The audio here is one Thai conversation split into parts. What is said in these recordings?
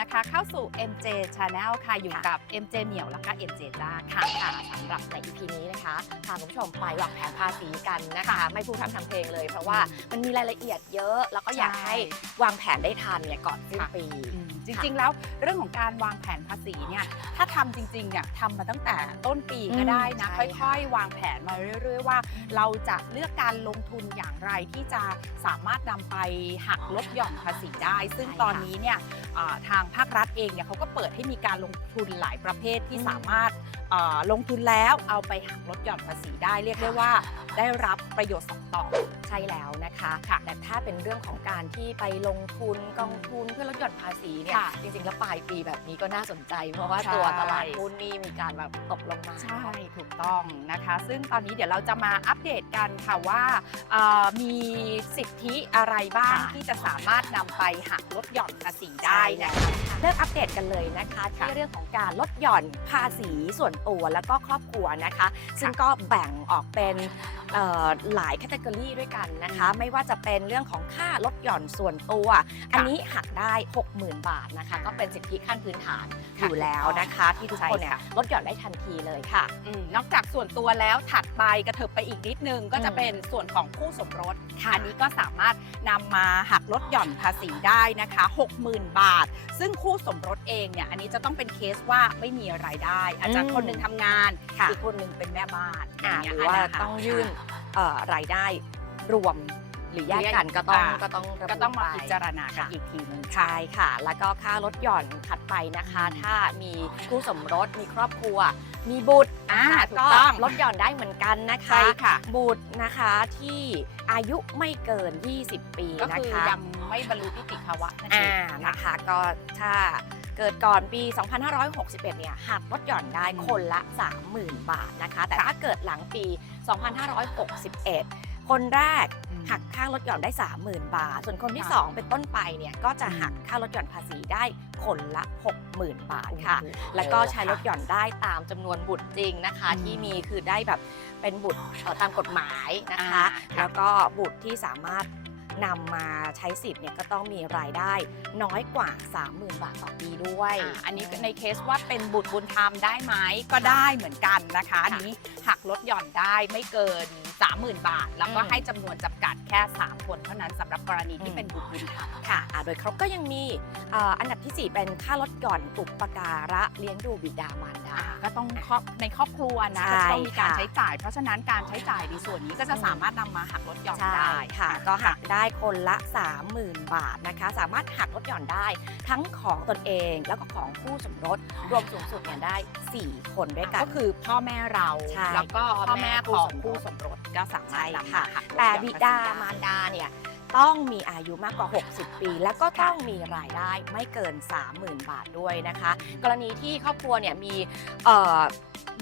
นะคะ เข้าสู่ MJ Channel ค่ะอยู่ค่ะกับ MJ เหมียวแล้วก็ MJ จ้าค่ะค่ะสำหรับใน EP นี้นะคะพาคุณผู้ชมไปวางแผนภาษีกันนะคะค่ะไม่พูดทำทำเพลงเลย เพราะว่ามันมีรายละเอียดเยอะ แล้วก็อยากใช่ให้วางแผนได้ทันเนี่ยก่อนสิ้นค่ะปีอืม จริง ๆ แล้วเรื่องของการวางแผนภาษีเนี่ยถ้าทำจริงๆเนี่ยทำมาตั้งแต่ต้นปีก็ได้นะ อืมใช่ค่อยๆ วางแผนมาเรื่อย ๆ ว่า เราจะเลือกการลงทุนอย่างไรที่จะสามารถนำไปหักลดหย่อนภาษีได้ ซึ่งตอนนี้เนี่ยอ่าทางภาครัฐเองเนี่ยเขาก็เปิดให้มีการลงทุนหลายประเภทที่อืมสามารถอ่าลงทุนแล้วเอาไปหักลดหย่อนภาษีได้ เรียกได้ว่าได้รับประโยชน์สองต่อ ใช่แล้ว นะคะค่ะแต่ถ้าเป็นเรื่องของการที่ไปลงทุนกองทุนเพื่อลดหย่อนภาษีเนี่ยค่ะจริงๆแล้วปลายปีแบบนี้ก็น่าสนใจ เพราะว่าใช่ ตัวตลาดหุ้นนี่มีการแบบตกลงมา ใช่ถูกต้องนะคะ ซึ่งตอนนี้เดี๋ยวเราจะมาอัปเดตกันค่ะว่าเอ่อมีสิทธิอะไรบ้างค่ะ ที่จะสามารถนำไปหักลดหย่อนภาษีได้นะคะเริ่มอัปเดตกันเลยนะคะที่ค่ะเรื่องของการลดหย่อนภาษีส่วนตัวแล้วก็ครอบครัวนะคะ ซึ่งก็แบ่งออกเป็นเอ่อหลายแคตตากรีด้วยกันนะคะ ไม่ว่าจะเป็นเรื่องของค่าลดหย่อนส่วนตัว อันนี้หักได้ 60,000 บาทนะคะ ก็เป็นสิทธิขั้นพื้นฐานอค่ะยู่แล้วนะคะ ที่ทุกใช่คนเนี่ยค่ะลดหย่อนได้ทันทีเลยค่ะอืมนอกจากส่วนตัวแล้วถัดไปกระเถิบไปอีกนิดนึงก็จะอืมเป็นส่วนของคู่สมรสค่ะอันนี้ก็สามารถนำมาหักลดหย่อนภาษีได้นะคะ 60,000 บาท ซึ่งคู่สมรสเองเนี่ยอันนี้จะต้องเป็นเคสว่าไม่มีรายได้ อาจจะอืมคนหนึ่งทำงานค่ะอีกคนหนึ่งเป็นแม่บ้านอ่าย่หงรืเงี้อยว่านะคะต้องยื่นเอ่อรายได้รวม หรือแยกกันก็ต้องอ่าก็ต้องระบุก็ต้องมาไปพิจารณากันค่ะอีกทีหนึงค่ะใช่ค่ะ แล้วก็ค่าลดหย่อนถัดไปนะคะอืมถ้ามีคู่สมรสมีครอบครัว มีบุตรอ่านะคะถูกก็ต้องลดหย่อนได้เหมือนกันนะคะใช่ค่ะ บุตรนะคะที่อายุไม่เกิน 20 ปีก็นะคือคะยังไม่บรรลุนิติภาวะนั่นเออ่างนะคะก็ถ้าเกิดก่อนปี 2561 เนี่ยหักลดหย่อนได้อืมคนละ 30,000 บาทนะคะ แต่ค่ะถ้าเกิดหลังปี 2561 คนแรก หักค่าลดหย่อนได้ 30,000 บาท ส่วนคนที่ค่ะ2เป็นต้นไปเนี่ยก็จะหักค่าลดหย่อนภาษีได้คนละ 60,000 บาทค่ะ แล้วก็ใช้ลดหย่อนได้ตามจำนวนบุตรจริงนะคะอืมที่มีคือได้แบบเป็นบุตรเอ่อตามกฎหมายนะคะอ่าค่ะแล้วก็บุตรที่สามารถ นำมาใช้สิทธิ์เนี่ยก็ต้องมีรายได้น้อยกว่า 30,000 บาทต่อปีด้วย อ่าอันนี้ในเคสว่าเป็นบุตรบุญธรรมได้ไหมก็ได้เหมือนกันนะคะอันนี้หักลดหย่อนได้ไม่เกิน 30,000 บาท แล้วก็อืม ให้จำนวนจำกัดแค่ 3 คนเท่านั้นสำหรับกรณีที่อืมเป็นบุตรบุญธรรม ค่ะอ่าโดยเขาก็ยังมีเอ่ออันดับทีสี่4 เป็นค่าลดหย่อนอุปการะเลี้ยงดูบิดามารดาอ่า ก็ต้องครอบในครอบครัวนะใช่ก็ต้องมีการค่ะ ใช้จ่าย เพราะฉะนั้นการใช้จ่ายในส่วนนี้ก็จะอืมสามารถนำมาหักลดหย่อนใช่ได้ค่ะ ก็หักได้คนละ 30,000 บาทนะคะ สามารถหักลดหย่อนได้ทั้งของตนเองแล้วก็ของคู่สมรสรวมสูงสุดเนี่ยได้ 4 คนด้วยกัน ก็คือพ่อแม่เรา ใช่แล้วก็พ่พ่ออแม่แม่คู่ของสมรสคู่สมรสก็สามารถนำค่ะมาหักลดหย่อนแต่บิดาภษีไมารดาเนี่ย ต้องมีอายุมากกว่า 60 ปี แล้วก็ต้องมีรายได้ไม่เกิน 30,000 บาทด้วยนะคะ กรณีที่ครอบครัวเนี่ยมีเอ่อ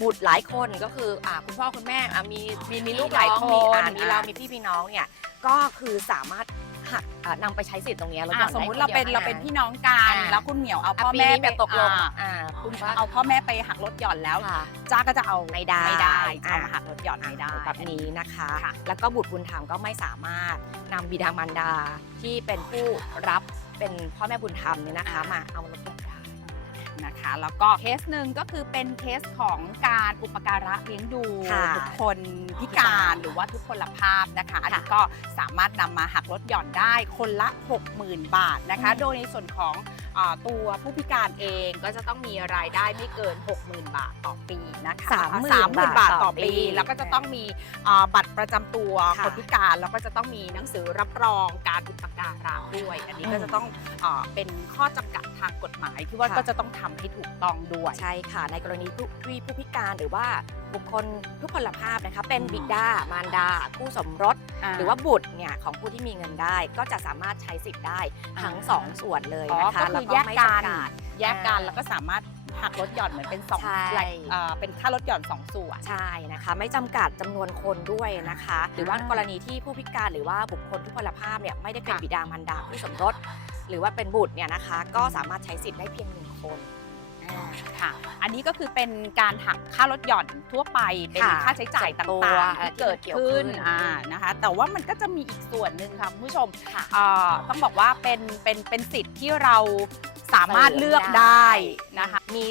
บุตรหลายคนก็คืออ่าคุณพ่อคุณแม่อะมีมีมีลูกหลายคนมีอะมีเราอะมีพี่พี่น้องเนี่ยก็คือสามารถ หักอะนำไปใช้สิทธิ์ตรงเนี้ยลดหย่อ่าอนสมได้มุติคเราเป็นดียวเราเป็นพี่น้องกันอ่าแล้วคุณเหมียวเอาอะพ่อปีแม่นี้ไปแบบตกลงอ่าอ่าคุณว่าเอาพ่อแม่ไปหักลดหย่อนแล้วค่ะจ้าก็จะเอาไม่ได้ไม่ได้จะอ่าเอามาหักลดหย่อนไม่ได้แบบนี้นะคะค่ะแล้วก็บุตรบุญธรรมก็ไม่สามารถนำบิดามารดาที่เป็นผู้รับเป็นพ่อแม่บุญธรรมเนี่ยนะคะมาเอามาลดหย่อนได้ นะคะ แล้วก็เคสหนึ่งก็คือเป็นเคสของการอุปการะเลี้ยงดูค่ะบุคคลพิการค่ะหรือว่าทุกพลภาพนะคะอันนี้ค่ะก็สามารถนำมาหักลดหย่อนได้คนละ 60,000 บาทนะคะ อืม โดยในส่วนของอ่า ตัวผู้พิการเองก็จะต้องมีรายได้ไม่เกิน 60,000 บาทต่อปีนะคะสามหมื่นสามหมื่นบาทต่อปีต่อปี แล้วก็จะต้องมีอ่าบัตรประจำตัวค่ะคนพิการ แล้วก็จะต้องมีหนังสือรับรองการอุปการะด้วย อันนี้ก็อืมจะต้องอาเป็นข้อจำกัดทางกฎหมายที่ว่าค่ะก็จะต้องทำให้ถูกต้องด้วย ใช่ค่ะ ในกรณีผู้ที่ผู้พิการหรือว่าบุคคลทุกพลภาพนะคะเป็นอืมบิดามารดาคู่สมรส หรือว่าบุตรเนี่ยของผู้ที่มีเงินได้ก็จะสามารถใช้สิทธิ์ได้ทั้งอ่าสองส่วนเลยอ๋อนะคะก็คือแล้วแยกไม่กันจำกัดแยกกันอ่าแล้วก็สามารถหักลดหย่อนเหมือนเป็นสองใช่รายเอ่อเป็นค่าลดหย่อนสองส่วนใช่นะคะ ไม่จำกัดจำนวนคนด้วยนะคะ หรือว่ากรณีที่ผู้พิการหรือว่าบุคคลทุพพลภาพเนี่ยไม่ได้เป็นค่ะบิดามารดาผู้สมรส หรือว่าเป็นบุตรเนี่ยนะคะ ก็สามารถใช้สิทธิ์ได้เพียงหนึ่งคนอ่า ค่ะ อันนี้ก็คือเป็นการหักค่าลดหย่อนทั่วไปเป็นค่ะค่าใช้จ่ายส่วนตัวต่างๆที่เกิดที่เกี่ยวขึ้นขึ้นอ่านะคะ แต่ว่ามันก็จะมีอีกส่วนหนึ่งค่ะคุณผู้ชมค่ะอ่าต้องบอกว่าเป็นเป็นเป็นสิทธิ์ที่เราสามารถเลือกได้นะคะ มี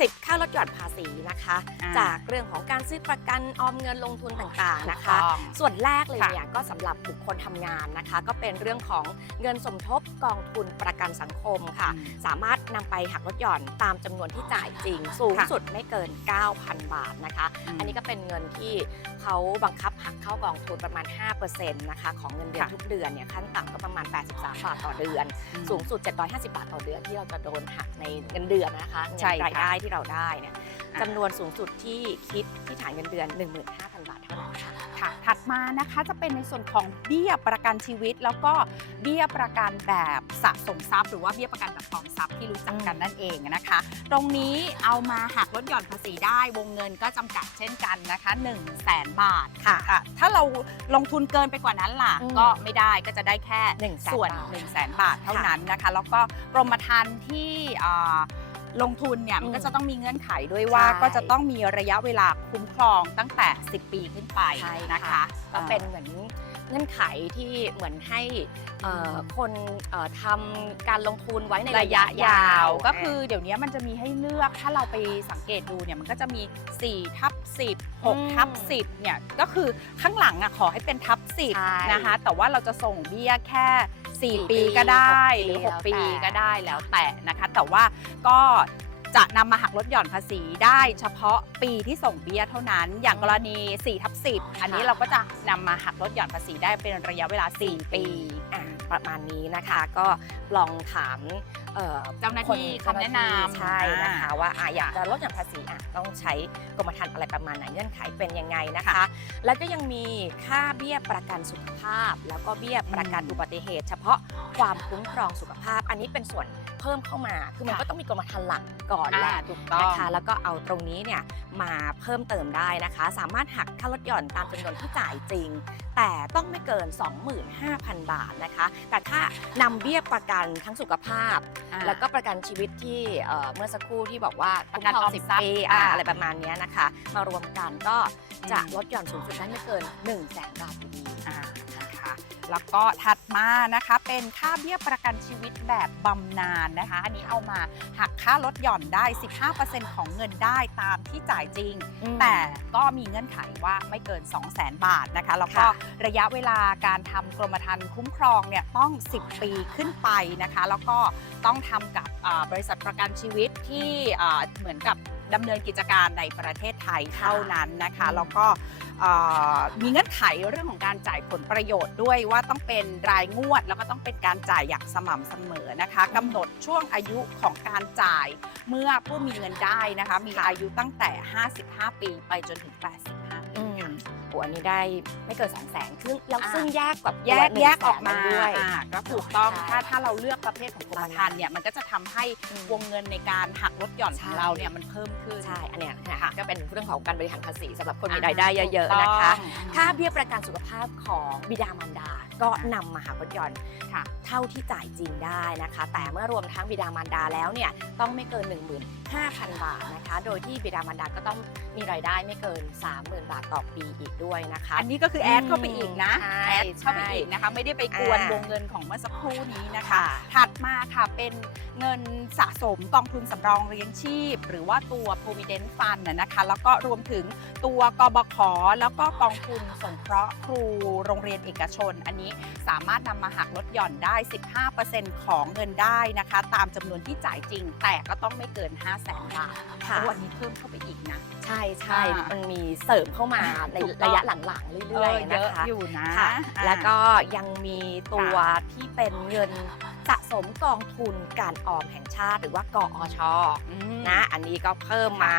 สิทธิ์ค่าลดหย่อนภาษีนะคะ อ่า จากเรื่องของการซื้อประกันออมเงินลงทุนต่างๆนะคะ ถูกต้อง ส่วนแรกเลยค่ะ เนี่ยก็สำหรับบุคคลทำงานนะคะ ก็เป็นเรื่องของเงินสมทบกองทุนประกันสังคมค่ะอืมสามารถนำไปหักลดหย่อนตามจำนวนที่จ่ายจริง สูงค่ะสุดไม่เกิน 9,000 บาทนะคะ อันนี้ก็เป็นเงินที่เขาบังคับหักเข้ากองทุนประมาณ 5%นะคะของเงินเดือนค่ะทุกเดือนเนี่ยขั้นต่ำก็ประมาณ 83 บาทต่อเดือน สูงสุด 750 บาทต่อเดือนที่เราจะโดนหักในเงินเดือนนะคะเงินใช่ค่ะรายได้ที่เราได้เนี่ยอ่าจำนวนสูงสุดที่คิดที่ฐานเงินเดือน 15,000 ถัดมานะคะจะเป็นในส่วนของเบี้ยประกันชีวิต แล้วก็เบี้ยประกันแบบสะสมทรัพย์ หรือว่าเบี้ยประกันแบบออมทรัพย์ที่รู้จักกันนั่นเองนะคะ ตรงนี้เอามาหักลดหย่อนภาษีได้วงเงินก็จำกัดเช่นกันนะคะ1 0 0 0 0แสนบาทค่ะอะถ้าเราลงทุนเกินไปกว่านั้นล่ะอืมก็ไม่ได้ก็จะได้แค่100,000ส่วนบาท1 0 0 0 0แสนบาทเท่านั้นนะคะ แล้วก็กรมธรรม์ที่อ่า ลงทุนเนี่ยมันก็จะต้องมีเงื่อนไขด้วยว่าใช่ ก็จะต้องมีระยะเวลาคุ้มครองตั้งแต่ 10 ปีขึ้นไปใช่นะคะ ก็เป็นเหมือน เงื่อนไขที่เหมือนให้เอ่อคนเอ่อทำการลงทุนไว้ในระระยะยะยายาววก็คือเดี๋ยวนี้มันจะมีให้เลือกถ้าเราไปสังเกตดูเนี่ยมันก็จะมี4ทับ10 6ทับ10เนี่ยก็คือข้างหลังอะขอให้เป็นทับใช่10นะคะแต่ว่าเราจะส่งเบี้ยแค่สี่4ปีปีก็ได้หกปีหรือแล้ว6ปีแต่ก็ได้แล้วแต่นะคะ แต่ว่าก็ จะนำมาหักลดหย่อนภาษีได้เฉพาะปีที่ส่งเบี้ยเท่านั้น อย่างกรณี4ทับ10 อันนี้เราก็จะนำมาหักลดหย่อนภาษีได้เป็นระยะเวลา 4 ปี ประมาณนี้นะคะ ก็ลองถาม เอ่อเจ้าหน้าที่คคำแนะนำใช่นะคะว่าอะค่ะอยากจะลดหย่อนภาษีอะต้องใช้กรมธรรม์อะไรประมาณไหนเงื่อนไขเป็นยังไงนะคะ แล้วก็ยังมีค่าเบี้ยประกันสุขภาพ แล้วก็เบี้ยประกันอืมอุบัติเหตุ เฉพาะความคุ้มครองสุขภาพ อันนี้เป็นส่วนเพิ่มเข้ามาคือมันค่ะก็ต้องมีกรมธรรม์หลักก่อนแหอ่าละถูกต้องนะคะแล้วก็เอาตรงนี้เนี่ยมาเพิ่มเติมได้นะคะ สามารถหักค่าลดหย่อนตามจำนวนที่จ่ายจริง แต่ต้องไม่เกิน 25,000 บาทนะคะ แต่ถ้านำเบี้ยประกันทั้งสุขภาพ อ่า แล้วก็ประกันชีวิตที่เอ่อเมื่อสักครู่ที่บอกว่าประกันคุ้มครองออมสิบทรัพย์ปีอ่า อ่าอะไรประมาณเนี้ยนะคะ มารวมกันก็จะอืมลดหย่อนสูงสุดได้ไม่เกิน1 0 0 0 0แสนบาทอยู่ดี อ่านะคะแล้วก็ถัดมานะคะ เป็นค่าเบี้ยประกันชีวิตแบบบำนาญนะคะ อันนี้เอามาหักค่าลดหย่อนได้ 15%ของเงินได้ตามที่จ่ายจริงแต่ก็มีเงื่อนไขว่าไม่เกิน 2 0 0 0 0 0 บาทนะคะ แล้วก็ค่ะ ระยะเวลาการทำกรมธรรม์คุ้มครองเนี่ยต้อง 10 ปีขึ้นไปนะคะ แล้วก็ต้องทำกับอ่าบริษัทประกันชีวิตที่อ่าเหมือนกับดำเนินกิจการในประเทศไทยเท่านั้นนะคะอืมแล้วก็อ่ามีเงื่อนไขเรื่องของการจ่ายผลประโยชน์ด้วยว่าต้องเป็นรายงวด แล้วก็ต้องเป็นการจ่ายอย่างสม่ำเสมอนะคะกำหนดช่วงอายุของการจ่าย เมื่อผู้มีเงินได้นะคะ มีอายุตั้งแต่ 55 ปีไปจนถึง 85ปีอืมค่ะ โอ้อันนี้ได้ไม่เกิน2 0 0 0 0 0ซึ่งแล้วอ่า ซึ่งแยกกับแยกตัว100,000แยกออกมาด้วย อ่าก็ถูกต้องใช่ถ้าถ้าเราเลือกประเภทของกรมธรรม์เนี่ยมันก็จะทำให้อืมวงเงินในการหักลดหย่อนของใช่เราเนี่ยมันเพิ่มขึ้น ใช่ อันเนี้ยเนี่ยค่ะก็เป็นเรื่องของการบริหารภาษีสำหรับคนมีอ่รายได้เยอะถูกๆต้องนะคะค่าเบี้ยประกันสุขภาพของบิดามารดา ก็นำมาหักลดหย่อนค่ะ เท่าที่จ่ายจริงได้นะคะ แต่เมื่อรวมทั้งบิดามารดาแล้วเนี่ยต้องไม่เกิน 15,000 บาทนะคะ โดยที่บิดามารดาก็ต้องมีรายได้ไม่เกิน 30,000 บาทต่อปีอีกด้วยนะคะ อันนี้ก็คือแอดเข้าไปอีกนะใช่แอดเข้าไปใช่อีกนะคะ ไม่ได้ไปกวนอ่าวงเงินของเมื่อสักครู่นี้นะคะค่ะถัดมาค่ะเป็นเงินสะสมกองทุนสำรองเลี้ยงชีพ หรือว่าตัว provident fund นะนะคะ แล้วก็รวมถึงตัวกบขแล้วก็กองทุนสงเคราะห์ครูโรงเรียนเอกชน อันนี้สามารถนำมาหักลดหย่อนได้ 15%ของเงินได้นะคะ ตามจำนวนที่จ่ายจริง แต่ก็ต้องไม่เกิน 5 0 0 0 0 0บาทค่ะเพราะวันนี้เพิ่มเข้าไปอีกนะ ใช่ใช่อ่ามัมันมีเสริมเข้ามาในถูกต้อง ระยะหลังๆเรื่อยๆเยนะอะคะอยู่นะ ค่ะอ่าแล้วก็ยังมีตัวที่เป็นเงิน สะสมกองทุนการออมแห่งชาติ หรือว่ากอชอืมนะอันนี้ก็เพิ่มมา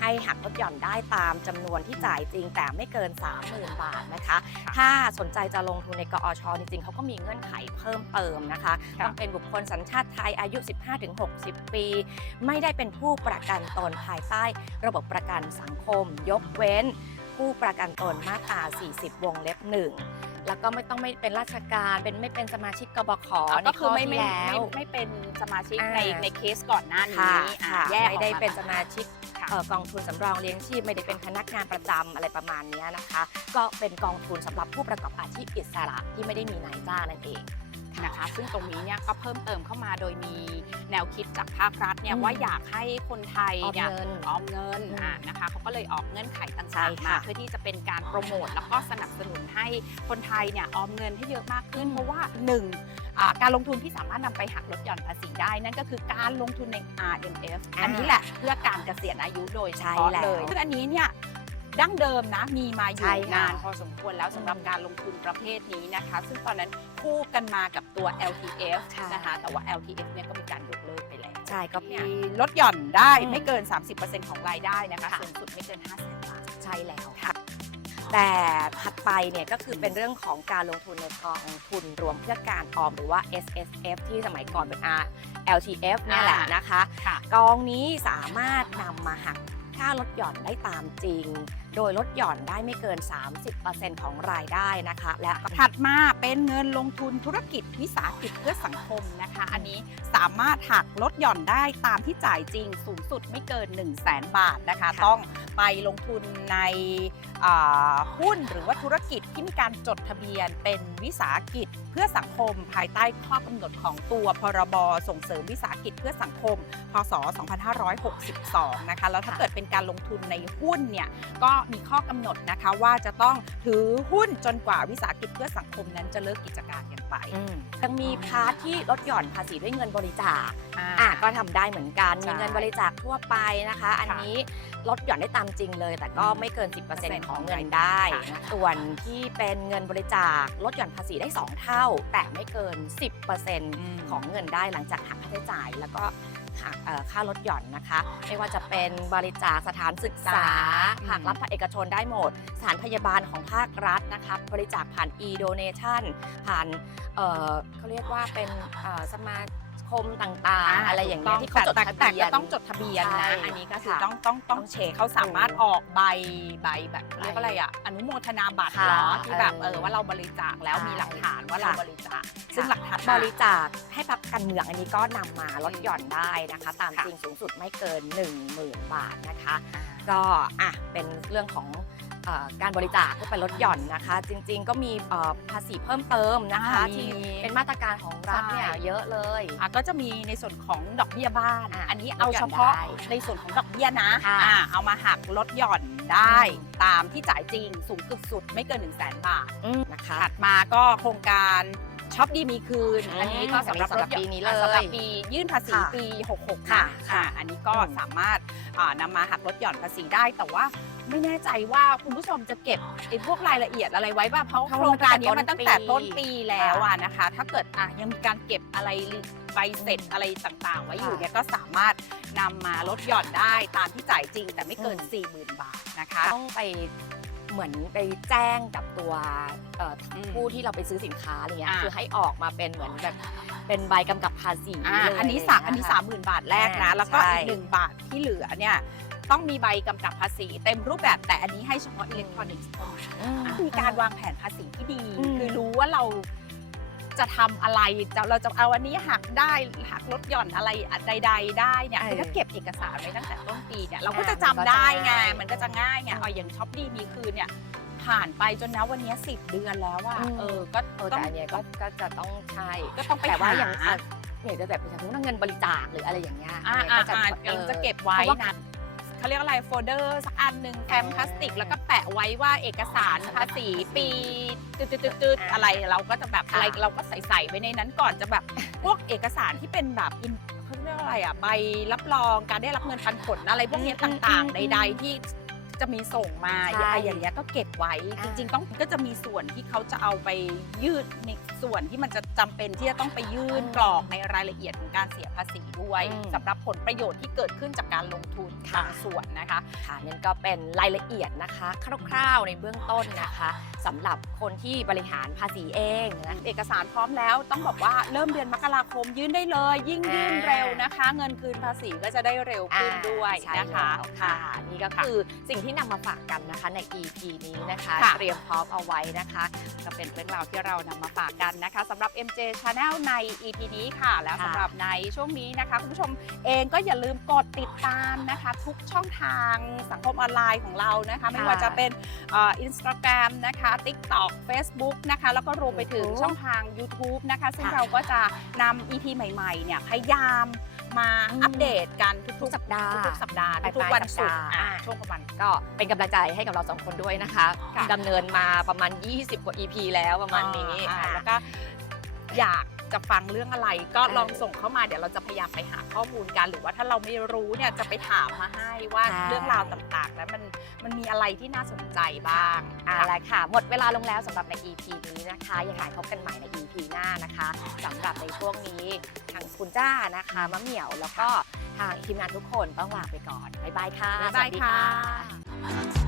ให้หักลดหย่อนได้ตามจำนวนที่จ่ายจริง แต่ไม่เกิน 30,000 บาทนะคะ ถ้าสนใจจะลงทุนในกอชจริงๆเขาก็มีเงื่อนไขเพิ่มเติมนะคะค่ะต้องเป็นบุคคลสัญชาติไทยอายุ 15-60 ปี ไม่ได้เป็นผู้ประกันตนภายใต้ ระบบประกันสังคม ยกเว้นผู้ประกันตนมาตรา 40 วงเล็บ 1 แล้วก็ไม่ต้องไม่เป็นราชการเป็นไม่เป็นสมาชิกกบขอ๋อในก็คือข้ไม่ที่ไม่แล้วไม่ไม่เป็นสมาชิกอ่าในในเคสก่อนหน้านี้ค่ะอ่าค่ะแยกอไม่อกได้เป็นแบบสมาชิกค่ะเอ่อกองทุนสำรองเลี้ยงชีพไม่ได้เป็นพนักงานประจำอะไรประมาณเนี้ยนะคะ ก็เป็นกองทุนสำหรับผู้ประกอบอาชีพอิสระที่ไม่ได้มีนายจ้างนั่นเอง นะคะ ซึ่งตรงนี้เนี่ยก็เพิ่มเติมเข้ามาโดยมีแนวคิดจากภาครัฐเนี่ยอืมว่าอยากให้คนไทยออมเนี่ยเงินออมเงินอืมอ่านะคะเขาก็เลยออกเงื่อนไขใช่ต่างๆมาค่ะเพื่อที่จะเป็นการโปรโมทแล้วก็สนับสนุนให้คนไทยเนี่ยออมเงินให้เยอะมากขึ้นอืมเพราะว่าหนึ่งอ่าการลงทุนที่สามารถนำไปหักลดหย่อนภาษีได้ นั่นก็คือการลงทุนใน RMF อันนี้แหละเพื่อการเกษียณอายุโดยเฉพาะใช่แล้วเลยซึ่งอันนี้เนี่ยดั้งเดิมนะมีมาอใช่ยู่ค่ะนานพอสมควรแล้วสำหรับการลงทุนประเภทนี้นะคะ ซึ่งตอนนั้น คู่กันมากับตัว LTF ใช่นะคะแต่ว่า LTF เนี่ยก็มีการยกเลิกไปแล้วใช่ก็มีเนี่ยลดหย่อนได้อืมไม่เกิน 30%ของรายได้นะคะค่ะ สูงสุดไม่เกิน 5 0 0 0 0 0บาท ใช่แล้วค่ะ แต่ถัดไปเนี่ยก็คือเป็นเรื่องของการลงทุนในกองทุนรวมเพื่อการออมหรือว่า S S F ที่สมัยก่อนเป็น R L T F เนี่ยแหละอ่านนะคะ ค่ะ กองนี้สามารถนำมาหัก ค่าลดหย่อนได้ตามจริง โดยลดหย่อนได้ไม่เกิน 30%ของรายได้นะคะ และก็ถัดมาเป็นเงินลงทุนธุรกิจวิสาหกิจเพื่อสังคมนะคะ อันนี้สามารถหักลดหย่อนได้ตามที่จ่ายจริง สูงสุดไม่เกิน 1 0 0 0 0แบาทนะคะค่ะต้องไปลงทุนในอ่าหุ้นหรือว่าธุรกิจที่มีการจดทะเบียนเป็นวิสาหกิจเพื่อสังคมภายใต้ข้อกำหนดของตัวพรบส่งเสริมวิสาหกิจเพื่อสังคม พศ 2562 นะคะ แล้วถ้าเกิดเป็นการลงทุนในหุ้นเนี่ยก็มีข้อกำหนดนะคะว่าจะต้องถือหุ้นจนกว่าวิสาหกิจเพื่อสังคมนั้นจะเลิกกิจการกัน ไปอืมยังมีพาร์ทที่ลดหย่อนภาษีด้วยเงินบริจาคอ่าอะก็ทำได้เหมือนกันใช่มีเงินบริจาคทั่วไปนะคะ อันค่ะนี้ลดหย่อนได้ตามจริงเลย แต่ก็อืมไม่เกิน 10%ของเงินของรายได้ค่ะนะส่วนที่เป็นเงินบริจาคลดหย่อนภาษีได้ 2 เท่า แต่ไม่เกิน 10%ของเงินได้หลังจากหักค่าใช้จ่าย แล้วก็ หักเอ่อค่าลดหย่อนนะคะ ไม่ว่าจะเป็นบริจาคสถานศึกษาอืมหักรับภาคเอกชนได้หมด สถานพยาบาลของภาครัฐนะคะ บริจาคผ่าน e-donation ผ่านเอ่อเขาเรียกว่าเป็นเอ่อสมา คมต่างๆ อะไรอย่างเงี้ยที่เขาจดแต่ทะแต่เบียก็น ต้องจดทะเบียนใช่นะอันนี้ก็คือค่ะต้องต้องต้องเช็คเขาสามารถออกใบใบแบบเขาเรียกว่าอะไรอะอนุโมทนาบัตรค่ะเหรอที่แบบเอเอออว่าเราบริจาคแล้วใช่มีหลักฐานว่าเราค่ะ บริจาคซึ่งหลักฐานบริจาคให้พักการเมืองอันนี้ก็นำมาลดหย่อนได้นะคะ ตามค่ะจริงสูงสุดไม่เกิน 10,000 บาทนะคะ ก็อะเป็นเรื่องของเอ่อ การบริจาคเพื่อไปลดหย่อนนะคะ จริง ๆ ก็มีเอ่อภาษีเพิ่มเติมนะคะอ่ามีที่เป็นมาตรการของรัฐเนี่ยใช่เยอะเลยอะก็จะมีในส่วนของดอกเบี้ยบ้านอะอันนี้ลเอาดหย่เฉอนพาะได้ในส่วนของดอกเบี้ยนะค่ะอะเอามาหักลดหย่อนได้อืมตามที่จ่ายจริงสูงสุดๆไม่เกิน 1 0 0 0 0แบาทอืมนะคะถัดมาก็โครงการ ช็อปดีมีคืน อืมอันนี้ก็สำหรับสำหรับถยนต์ปีนี้เลยอะสำหรับปียื่นภาษีค่ะปี 66 ค่ะนะอะ อันนี้ก็อืมสามารถอ่านำมาหักลดหย่อนภาษีได้ แต่ว่าไม่แน่ใจว่าคุณผู้ชมจะเก็บไอ้พวกรายละเอียดอะไรไว้ป่ะเพราะเพราะโครงการนี้มัมันนตั้ตั้งงแต่แต่ต้ต้นนปี ปีแล้วอะนะคะ ถ้าเกิดอะยังมีการเก็บอะไรใบเสร็จอะไรต่างๆ ไว้อยู่ค่ะเนี่ยก็สามารถนำมาลดหย่อนได้ตามที่จ่ายจริง แต่ไม่เกินอืม40,000 บาทนะคะ ต้องไป เหมือนไปแจ้งกับตัวเอ่ออมผู้ที่เราไปซื้อสินค้าอะไรเงี้ยอ่าคือให้ออกมาเป็นเหมือนแบบเป็นใบกำกับภาษีอ่าเลยอันนี้สามอันนี้ะคะสามหมื่นบาทแรกนะอ่าแล้วก็ใช่อีกหนึ่งบาทที่เหลือเนี่ยต้องมีใบกำกับภาษีเต็มรูปแบบแต่อันนี้ให้เฉพาะอิเล็กทรอนิกส์เท่านั้นอืมมีการวางแผนภาษีที่ดีอืมคือรู้ว่าเรา จะทำอะไรจะเราจะเอาอันนี้หักได้หักลดหย่อนอะไรใด ๆ ได้เนี่ยคือถ้าเก็บเอกสารไว้ตั้งแต่ต้นปีเนี่ยเราก็จะจำได้ไงมันก็จะง่ายไงเอาอย่างช็อปดีมีคืนเนี่ยผ่านไปจนนะวันนี้สิบเดือนแล้วอะเออก็เออต้แต่องอันเนี้ยก็ก็จะต้องใช่ก็ต้องไปแต่ว่าหอย่างอะอย่างจะแบบสมมติว่าเงินบริจาคหรืออะไรอย่างเงี้ยอ่าอันอ่าเนี้ยก็จะอ่าออจะเก็บไว้เพราะว่านะ เขาเรียกอะไรโฟลเดอร์สักอันหนึ่งแฟ้มพลาสติก แล้วก็แปะไว้ว่าเอกสารภาษีปีตืดๆๆๆอะไรเราก็จะแบบอะไรเราก็ใส่ๆไว้ในนั้นก่อนจะแบบพวกเอกสารที่เป็นแบบอินเขาเรียกอะไรอะใบรับรองการได้รับเงินปันผลอะไรพวกเนี้ยต่างๆ ใด ๆ ที่ จะมีส่งมาอะไรอย่างเงี้ยก็เก็บไว้จริง ๆ ต้องก็จะมีส่วนที่เขาจะเอาไปยืดในส่วนที่มันจะจำเป็นที่จะต้องไปยื่นกรอกในรายละเอียดของการเสียภาษีด้วยสำหรับผลประโยชน์ที่เกิดขึ้นจากการลงทุนบางส่วนนะคะ ค่ะนั่นก็เป็นรายละเอียดนะคะ คร่าวๆในเบื้องต้นนะคะสำหรับคนที่บริหารภาษีเองนะ เอกสารพร้อมแล้วต้องบอกว่าเริ่มเดือนมกราคมยื่นได้เลย ยิ่งยื่นอ่า เร็วนะคะ เงินคืนภาษีก็จะได้เร็วขึ้นด้วยใช่นะคะ แล้วค่ะ นี่ก็คือสิ่งที่ที่นำมาฝากกันนะคะใน EP นี้นะคะค่ะ เตรียมพร้อมเอาไว้นะคะ ก็เป็นเรื่องราวที่เรานำมาฝากกันนะคะสำหรับ MJ Channel ใน EP นี้ค่ะ แล้วค่ะสำหรับในช่วงนี้นะคะคุณผู้ชมเองก็อย่าลืมกดติดตามนะคะ ทุกช่องทางสังคมออนไลน์ของเรานะคะ ไม่ว่าจะเป็นอินสตาแกรมนะคะ TikTok Facebook นะคะ แล้วก็รวมไปถึง YouTube ช่องทาง YouTube นะคะ ซึ่งค่ะเราก็จะนำ EP ใหม่ๆเนี่ยพยายามมาอืมอัปเดตกันทุทุกกสัปดาห์ๆทุกๆสัปดาห์ปลายๆทุกๆวันศุกร์สัปดาห์ อะช่วงประมาณ ก็เป็นกำลังใจให้กับเราสองคนด้วยนะคะค่ะ ดำเนินมาประมาณ 20 กว่า EP แล้วประมาณนี้อ่าค่ะแล้วก็อยากจะฟังเรื่องอะไรก็เออลองส่งเข้ามาเดี๋ยวเราจะพยายามไปหาข้อมูลกัน หรือว่าถ้าเราไม่รู้เนี่ยจะไปถามมาให้ว่าใช่เรื่องราวต่างๆ แล้วมันมันมีอะไรที่น่าสนใจบ้าง เอาค่ะละค่ะ หมดเวลาลงแล้วสำหรับใน EP นี้นะคะยังไงพบกันใหม่ใน EP หน้านะคะสำหรับในช่วงนี้ทางคุณจ้านะคะมะเหมี่ยวแล้วก็ทางทีมงานทุกคนต้องลาไปก่อน บ๊ายบายค่ะบ๊ายบายสวัสดี ค่ะ i don't Mountain.